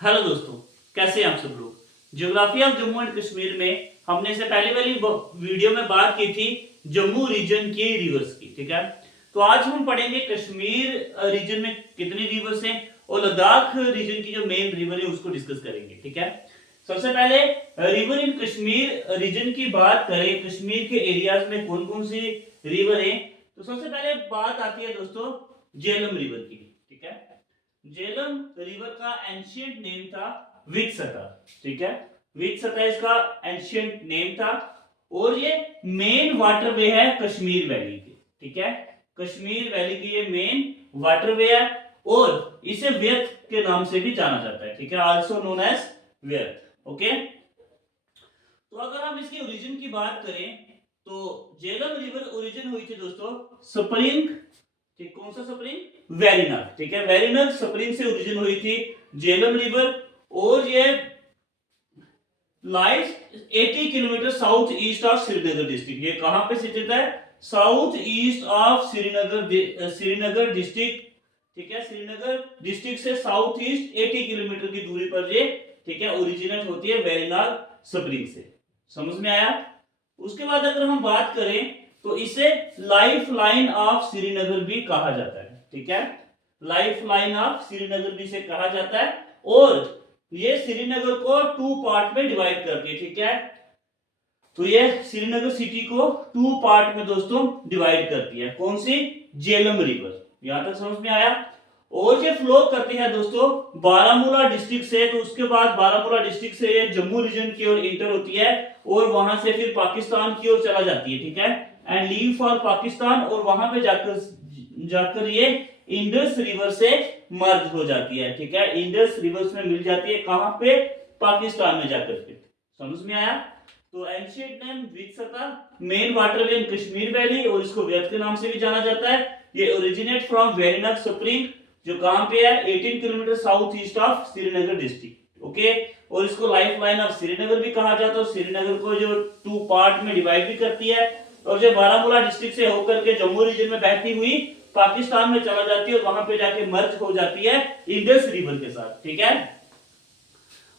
Hello दोस्तों, कैसे हैं आप सब लोग। Geography of Jammu and Kashmir में हमने से पहले वाली वीडियो में बात की थी जम्मू रीजन की रिवर्स की। ठीक है, तो आज हम पढ़ेंगे कश्मीर रीजन में कितनी रिवर्स हैं और लद्दाख रीजन की जो मेन रिवर है उसको डिस्कस करेंगे। ठीक है, सबसे पहले रिवर इन कश्मीर रीजन की बात करें, कश्मीर के एरियाज में कौन कौन सी रिवर है, तो सबसे पहले बात आती है दोस्तों झेलम रिवर की। ठीक है, झेलम रिवर का एंशियंट नेम था वित्सता। ठीक है, वित्सता इसका एंशियंट नेम था और ये मेन वाटरवे है कश्मीर वैली की। ठीक है, कश्मीर वैली की ये मेन वाटरवे है और इसे व्यर्थ के नाम से भी जाना जाता है। ठीक है, आल्सो नोन एज व्यर्थ। ओके, तो अगर हम इसकी ओरिजिन की बात करें तो झेलम रिवर ओरिजिन हुई थी दोस्तों स्प्रिंग। ठीक, कौन सा स्प्रिंग? वेरीनाग। ठीक है, वेरीनाग स्प्रिंग से ओरिजिन हुई थी झेलम रिवर और ये lies 80 kilometre south east of Srinagar district. ये कहां पे स्थित है? South east of Srinagar district. ठीक है, श्रीनगर डिस्ट्रिक्ट से साउथ ईस्ट 80 किलोमीटर की दूरी पर ये, ठीक है, ओरिजिनेट होती है वेरीनाग स्प्रिंग से। समझ में आया? उसके बाद अगर हम बात करें तो इसे लाइफ लाइन ऑफ श्रीनगर भी कहा जाता है। ठीक है, लाइफ लाइन ऑफ श्रीनगर भी से कहा जाता है और ये श्रीनगर को टू पार्ट में डिवाइड करती है। ठीक है, तो ये श्रीनगर सिटी को टू पार्ट में दोस्तों डिवाइड करती है। कौन सी? झेलम रिवर। यहां तक समझ में आया? और ये फ्लो करती है दोस्तों बारामूला डिस्ट्रिक्ट से, तो उसके बाद बारामूला डिस्ट्रिक्ट से ये जम्मू रीजन की ओर इंटर होती है और वहां से फिर पाकिस्तान की ओर चला जाती है। ठीक है, एंड लीव फॉर पाकिस्तान और वहां पे जाकर जाकर ये इंडस रिवर से मर्ज हो जाती है। ठीक है, इंडस रिवर में मिल जाती है कहां पे? पाकिस्तान में जाकर के। समझ में आया? तो ancient name Vitasta, main waterway इन कश्मीर वैली और इसको व्यर्थ के नाम से भी जाना जाता है। ये ओरिजिनेट फ्रॉम वेरीनाग स्प्रिंग जो कहां पे है? 18 kilometre south east of Srinagar district. Okay, और इसको लाइफ लाइन ऑफ श्रीनगर भी कहा जाता है। श्रीनगर को जो टू पार्ट में डिवाइड भी करती है और जो बारामूला डिस्ट्रिक्ट से होकर के जम्मू रीजन में बहती हुई पाकिस्तान में चला जाती है और वहां पे जाके मर्ज हो जाती है इंडस रिवर के साथ। ठीक है,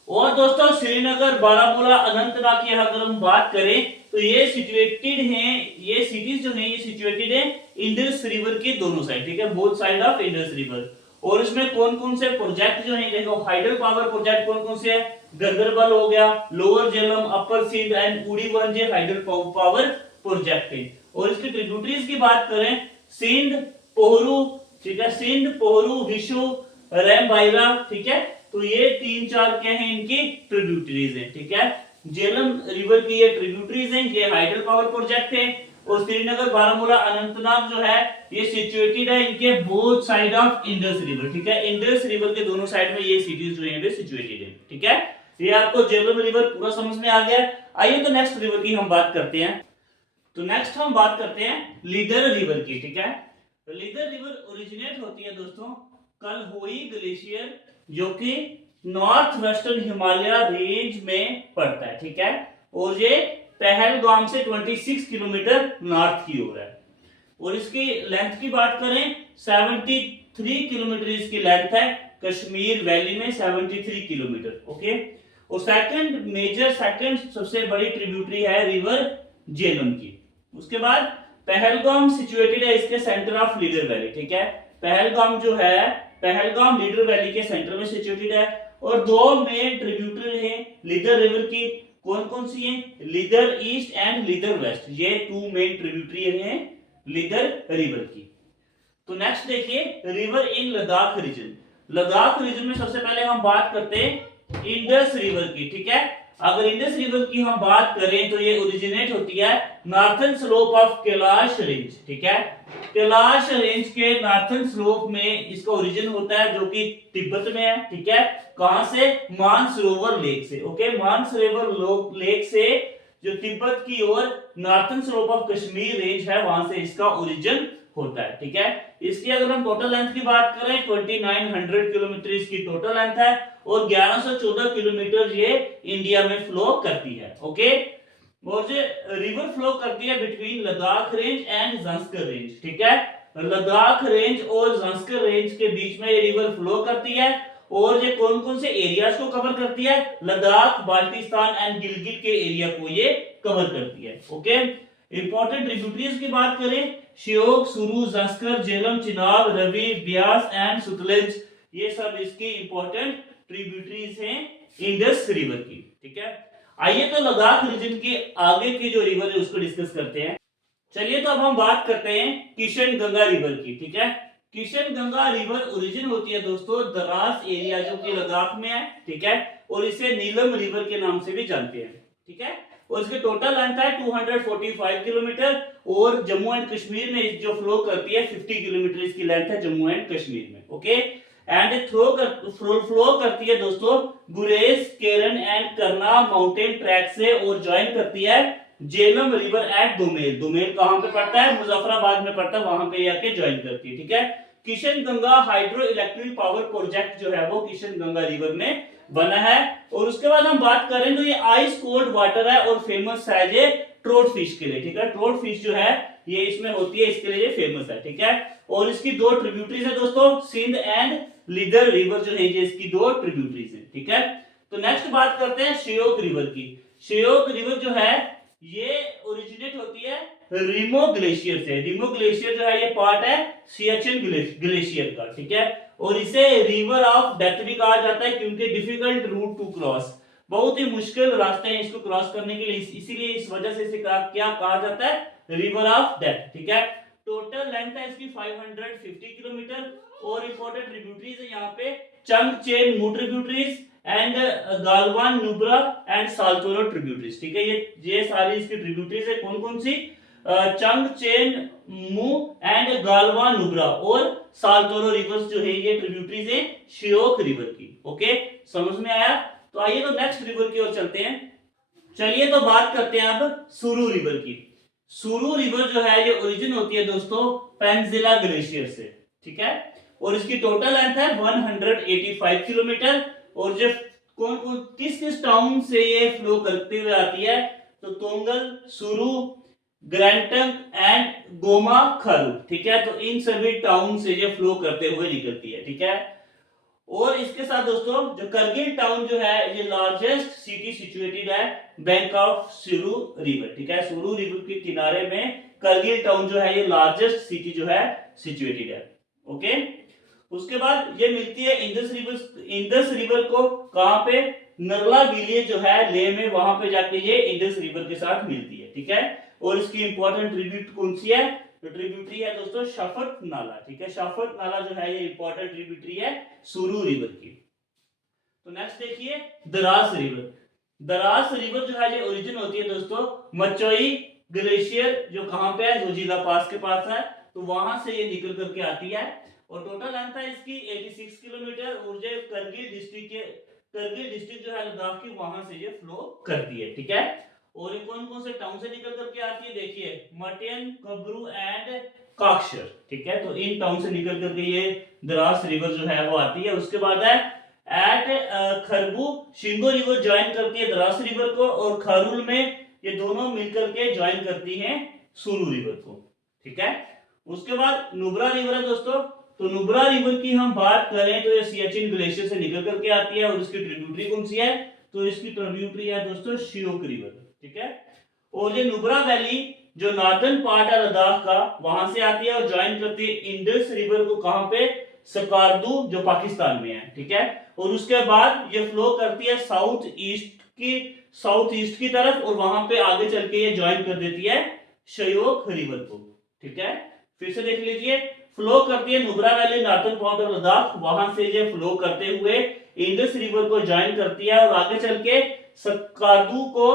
और दोस्तों श्रीनगर, बारामूला, अनंतनाग की अगर हम बात करें तो ये सिचुएटेड हैं, ये सिटीज जो हैं ये सिचुएटेड है इंडस रिवर के दोनों साइड। ठीक है, both side of Indus river. और इसमें कौन कौन से प्रोजेक्ट जो हैं देखो, हाइडल पावर प्रोजेक्ट कौन कौन से है? गंदरबल हो गया, lower Jhelum, upper Sindh and Uri वंजे हाइडल पावर प्रोजेक्ट है। और इसकी ट्रिब्यूटरीज की बात करें, सिंध, पोहरू, ठीक है, सिंध, पोहरू, विशु, रैमबाइरा। ठीक है, तो ये तीन चार क्या है इनकी ट्रिब्यूटरीज हैं। ठीक है, झेलम रिवर की ये ट्रिब्यूटरीज हैं, ये हाइडल पावर प्रोजेक्ट है। और श्रीनगर, बारामूला, अनंतनाग जो है ये सिचुएटेड है इनके both side of Indus river. ठीक है, इंडस रिवर के दोनों साइड में ये सिटीज जो है सिचुएटेड है। ठीक है, ये आपको झेलम रिवर पूरा समझ में आ गया। आइए तो नेक्स्ट रिवर की हम बात करते हैं। तो नेक्स्ट हम बात करते हैं लीदर रिवर की। ठीक है, तो लीदर रिवर ओरिजिनेट होती है दोस्तों कलहोई ग्लेशियर जो कि नॉर्थ वेस्टर्न हिमालय रेंज में पड़ता है। ठीक है, और ये पहलगाम से 26 किलोमीटर नॉर्थ की ओर है। और इसकी लेंथ की बात करें 73 किलोमीटर इसकी लेंथ है, कश्मीर वैली में 73 किलोमीटर। ओके, और सेकंड सबसे बड़ी ट्रिब्यूटरी है रिवर झेलम की। उसके बाद पहलगाम सिचुएटेड है इसके सेंटर ऑफ लीडर वैली। ठीक है, पहलगाम जो है, पहलगाम लीडर वैली के सेंटर में सिचुएटेड है। और दो मेन ट्रिब्यूटरी हैं लीडर रिवर की, कौन कौन सी हैं? Lidder east and Lidder west, ये टू मेन ट्रिब्यूटरी हैं लीडर रिवर की। तो नेक्स्ट देखिए river in Ladakh region. Ladakh region में सबसे पहले हम बात करते हैं इंडस रिवर की। ठीक है, अगर इंडस रिवर की हम बात करें तो ये ओरिजिनेट होती है northern slope of Kailash range. ठीक है, कैलाश रेंज के नॉर्थन स्लोप में इसका ओरिजिन होता है जो कि तिब्बत में है। ठीक है, कहां से? मानसरोवर लेक से। ओके, मानसरोवर लेक से जो तिब्बत की ओर northern slope of Kashmir range है वहां से इसका ओरिजिन होता है। ठीक है, इसकी अगर हम टोटल लेंथ की बात करें 2900 किलोमीटर इसकी टोटल लेंथ है और 1114 किलोमीटर ये इंडिया में फ्लो करती है। ओके, और ये रिवर फ्लो करती है between Ladakh range and Zanskar range. ठीक है, लद्दाख रेंज और ज़ंस्कर रेंज के बीच में ये रिवर फ्लो करती है और ये कौन कौन से एरियाज को कवर करती है, लद्दाख, बाल्टिस्तान एंड गिलगित के एरिया को ये कवर करती है। ओके, इंपॉर्टेंट ट्रिब्यूटरीज की बात करें, श्योक, सुरु, जंस्कर, झेलम, चिनाब, रवि, ब्यास एंड सतलुज, ये सब इसकी इंपॉर्टेंट ट्रिब्यूटरीज हैं इंडस रिवर की। ठीक है, आइए तो लद्दाख रीजन की आगे की जो रिवर है उसको डिस्कस करते हैं। चलिए तो अब हम बात करते हैं किशन गंगा रिवर की। ठीक है, किशन गंगा रिवर ओरिजिन होती है दोस्तों द्रास एरिया जो कि लद्दाख में है। ठीक है, और इसे नीलम रिवर के नाम से भी जानते हैं। ठीक है, और इसके टोटल लेंथ है 245 किलोमीटर और जम्मू एंड कश्मीर में जो फ्लो करती है 50 किलोमीटर इसकी लेंथ है जम्मू एंड कश्मीर में। ओके, एंड फ्लो करती है दोस्तों गुरेज, केरन एंड करना माउंटेन ट्रैक से और ज्वाइन करती है झेलम रिवर एट दोमेल। दोमेल कहां पे पड़ता है, मुजफ्फराबाद में पड़ता है, वहां पे आके ज्वाइन करती है। ठीक है, Kishan Ganga hydro electric power project जो है वो किशन गंगा रिवर में बना है। और उसके बाद हम बात करें तो ये आइस कोल्ड वाटर है और फेमस है ये ट्रोट फिश के लिए। ठीक है, ट्रोट फिश जो है ये इसमें होती है, इसके लिए ये फेमस है। ठीक है, और इसकी दो ट्रिब्यूटरीज है दोस्तों, सिंध एंड लीडर रिवर जो है ये इसकी दो ट्रिब्यूटरीज है। ठीक है, तो नेक्स्ट बात करते हैं श्योक रिवर की। श्योक रिवर जो है ये ओरिजिनेट होती है रिमो ग्लेशियर से। रिमो ग्लेशियर जो है ये पार्ट है सियाचिन ग्लेशियर का। ठीक है, और इसे रिवर ऑफ डेथ भी कहा जाता है क्योंकि डिफिकल्ट रूट टू क्रॉस, बहुत ही मुश्किल रास्ते हैं इसको क्रॉस करने के लिए, इसीलिए इस वजह से इसे क्या कहा जाता है, रिवर ऑफ डेथ। ठीक है, टोटल लेंथ है इसकी 550 किलोमीटर और इंपॉर्टेंट ट्रिब्यूटरीज है यहाँ पे Changchenmo tributaries and Galwan Nubra and Saltoro tributaries. ठीक है, ये सारी इसकी ट्रिब्यूटरीज है। कौन कौन सी, चंगचेन मू एंड गालवान नुब्रा और साल्तोरो रिवर्स जो है ये ट्रिब्यूटरीज है श्योक रिवर की। ओके, समझ में आया? तो आइए तो नेक्स्ट रिवर की ओर चलते हैं। चलिए तो बात करते हैं अब सुरु रिवर की। सुरु रिवर जो है ये ओरिजिन होती है दोस्तों पेंजिला ग्लेशियर से। ठीक है, और इसकी टोटल लेंथ है 185 किलोमीटर और जो कौन कौन किस किस टाउन से ये फ्लो करते हुए आती है, तो तोंगल, सुरु, ग्रैंटंग एंड गोमा खरू। ठीक है, तो इन सभी टाउन से ये फ्लो करते हुए निकलती है। ठीक है, और इसके साथ दोस्तों जो करगिल टाउन जो है ये लार्जेस्ट सिटी सिचुएटेड है बैंक ऑफ सुरु रिवर। ठीक है, सुरु रिवर के किनारे में करगिल टाउन जो है ये लार्जेस्ट सिटी जो है सिचुएटेड है। ओके, उसके बाद ये मिलती है इंडस रिवर को कहां पे, नरला विलेज जो है लेह में, वहां पे जाके ये इंडस रिवर के साथ मिलती है। ठीक है, और इसकी इंपॉर्टेंट ट्रिब्यूट कौन सी है, तो ट्रिब्यूटरी है दोस्तों शाफट नाला। ठीक है, शाफट नाला जो है ये इंपॉर्टेंट ट्रिब्यूटरी है सुरु रिवर की। तो नेक्स्ट देखिए द्रास रिवर। द्रास रिवर जो है ये ओरिजिन होती है दोस्तों मचोई ग्लेशियर जो कहां पे है, जोजिला पास के पास है, तो वहां से ये निकल करके आती है और टोटल लेंथ है इसकी 86 किलोमीटर और जो करगिल डिस्ट्रिक्ट जो है लद्दाख की, वहां से ये फ्लो करती है। ठीक है, और ये कौन कौन से टाउन से निकल करके आती है, देखिए मटियन, कब्रू एंड काक्षर। ठीक है, तो इन टाउन से निकल करके ये द्रास रिवर जो है वो आती है। उसके बाद है एट खरबू शिंगो रिवर ज्वाइन करती है द्रास रिवर को और खारुल में ये दोनों मिलकर के ज्वाइन करती हैं सुरु रिवर को। ठीक है, उसके बाद नुब्रा रिवर है दोस्तों, तो नुब्रा रिवर की हम बात करें तो ये सियाचिन ग्लेशियर से निकल करके आती है और इसकी ट्रिब्यूटरी कौन सी है, तो इसकी ट्रिब्यूटरी है दोस्तों श्योक रिवर। ठीक है, और ये नुब्रा वैली जो नॉर्दर्न पार्ट है लद्दाख का, वहां से आती है और ज्वाइन करती है इंडस रिवर को कहां पे, स्कार्दू जो पाकिस्तान में है। ठीक है, और उसके बाद ये फ्लो करती है साउथ ईस्ट की तरफ और वहां पे आगे चल के ये ज्वाइन कर देती है श्योक रिवर को। ठीक है, फिर से देख लीजिए, फ्लो करती है Nubra valley northern part of Ladakh, वहां से ये फ्लो करते हुए इंडस रिवर को ज्वाइन करती है और आगे चल के स्कार्दू को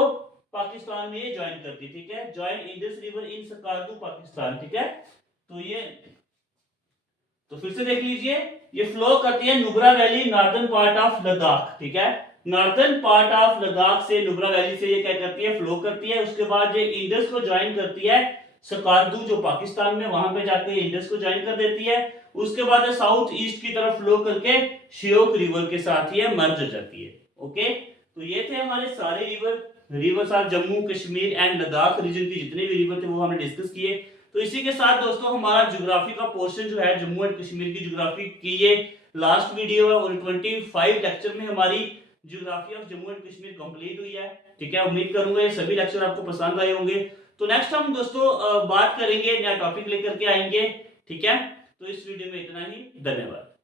पाकिस्तान में ज्वाइन करती है। ठीक है, join Indus river in Skardu Pakistan. ठीक है, तो फिर से देख लीजिए, ये फ्लो करती है Nubra valley northern part of Ladakh. ठीक है, नॉर्दर्न पार्ट ऑफ लद्दाख से नुब्रा वैली से ये क्या करती है, फ्लो करती है। उसके बाद ये इंडस को ज्वाइन करती है स्कार्दू जो पाकिस्तान में, वहां पे जाके इंडस को ज्वाइन कर देती है। उसके बाद साउथ ईस्ट की तरफ फ्लो करके श्योक रिवर के साथ ये मर्ज हो जाती है। ओके, तो ये थे हमारे सारे rivers of Jammu Kashmir and Ladakh region की जितने भी रिवर थे वो हमने डिस्कस किए। तो इसी के साथ दोस्तों हमारा ज्योग्राफी का पोर्शन जो है जम्मू एंड कश्मीर की ज्योग्राफी की ये लास्ट वीडियो है और 25 लेक्चर में हमारी geography of Jammu and Kashmir complete हुई है। ठीक है, उम्मीद करूंगा ये सभी लेक्चर आपको पसंद आए होंगे। तो नेक्स्ट हम दोस्तों बात करेंगे, नया टॉपिक लेकर के आएंगे। ठीक है, तो इस वीडियो में इतना ही, धन्यवाद।